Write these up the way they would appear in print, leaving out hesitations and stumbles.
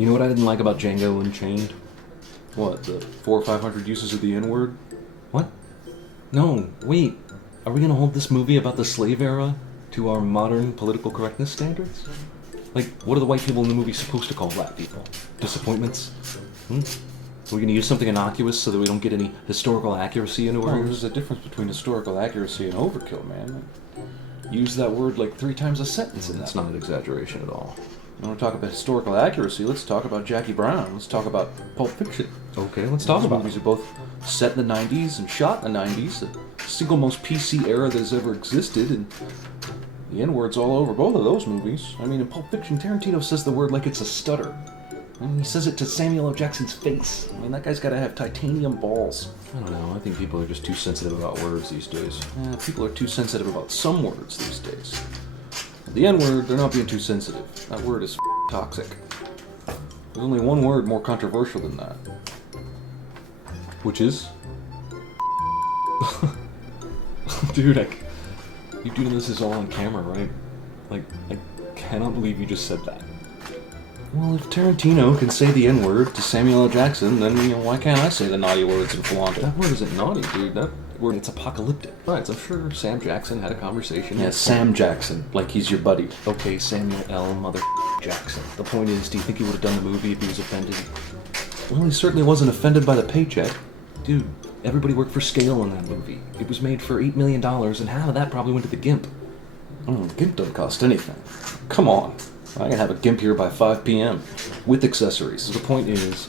You know what I didn't like about Django Unchained? What, the 400 or 500 uses of the N-word? What? No, wait. Are we gonna hold this movie about the slave era to our modern political correctness standards? Like, what are the white people in the movie supposed to call black people? Disappointments? Are we gonna use something innocuous so that we don't get any historical accuracy into our Oh, ears? there's a difference between historical accuracy and overkill, man. Use that word like 3 times a sentence in that. That's not an exaggeration at all. You want to talk about historical accuracy? Let's talk about Jackie Brown. Let's talk about Pulp Fiction. Okay, let's talk Those about movies it. are both set in the 90s and shot in the 90s. The single most PC era that has ever existed, and the N-word's all over both of those movies. I mean, in Pulp Fiction, Tarantino says the word like it's a stutter. And he says it to Samuel L. Jackson's face. I mean, that guy's got to have titanium balls. I don't know, I think people are just too sensitive about words these days. People are too sensitive about some words these days. The N-word, they're not being too sensitive. That word is toxic. There's only one word more controversial than that. Which is? Dude, you do this is all on camera, right? Like, I cannot believe you just said that. Well, if Tarantino can say the N-word to Samuel L. Jackson, then, why can't I say the naughty words in flaunt it? That word isn't naughty, dude. That word, it's apocalyptic. Right, I'm sure Sam Jackson had a conversation. Yeah, Sam Jackson, like he's your buddy. Okay, Samuel L. Mother Jackson. The point is, do you think he would have done the movie if he was offended? Well, he certainly wasn't offended by the paycheck. Dude, everybody worked for scale in that movie. It was made for $8 million, and half of that probably went to the GIMP. GIMP doesn't cost anything. Come on. I can have a GIMP here by 5 p.m. with accessories. So the point is,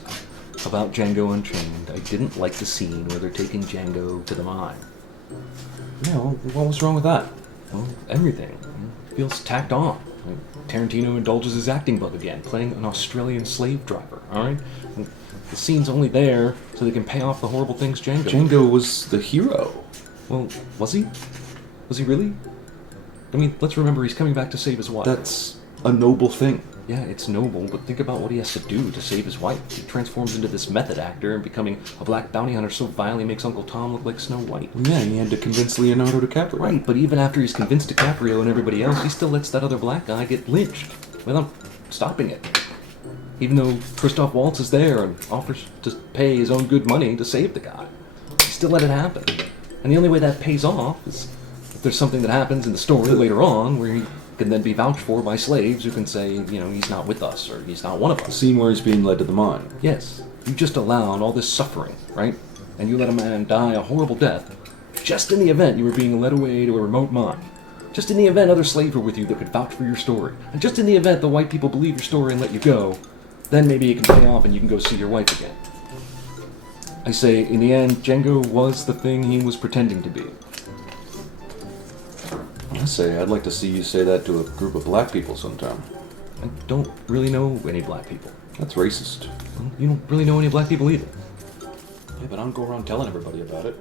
about Django Unchained, I didn't like the scene where they're taking Django to the mine. Yeah, well, what was wrong with that? Well, everything. It feels tacked on. Like, Tarantino indulges his acting bug again, playing an Australian slave driver, alright? The scene's only there so they can pay off the horrible things Django did. Django was the hero. Well, was he? Was he really? I mean, let's remember he's coming back to save his wife. That's a noble thing. Yeah, it's noble, but think about what he has to do to save his wife. He transforms into this method actor and becoming a black bounty hunter so vilely makes Uncle Tom look like Snow White. Yeah, he had to convince Leonardo DiCaprio. Right, but even after he's convinced DiCaprio and everybody else, he still lets that other black guy get lynched without stopping it. Even though Christoph Waltz is there and offers to pay his own good money to save the guy, he still let it happen. And the only way that pays off is if there's something that happens in the story later on where he can then be vouched for by slaves who can say, he's not with us or he's not one of The us. scene where he's being led to the mine. Yes, you just allowed all this suffering, right? And you let a man die a horrible death just in the event you were being led away to a remote mine. Just in the event other slaves were with you that could vouch for your story. And just in the event the white people believe your story and let you go, then maybe it can pay off and you can go see your wife again. I say, in the end, Django was the thing he was pretending to be. I say, I'd like to see you say that to a group of black people sometime. I don't really know any black people. That's racist. Well, you don't really know any black people either. Yeah, but I don't go around telling everybody about it.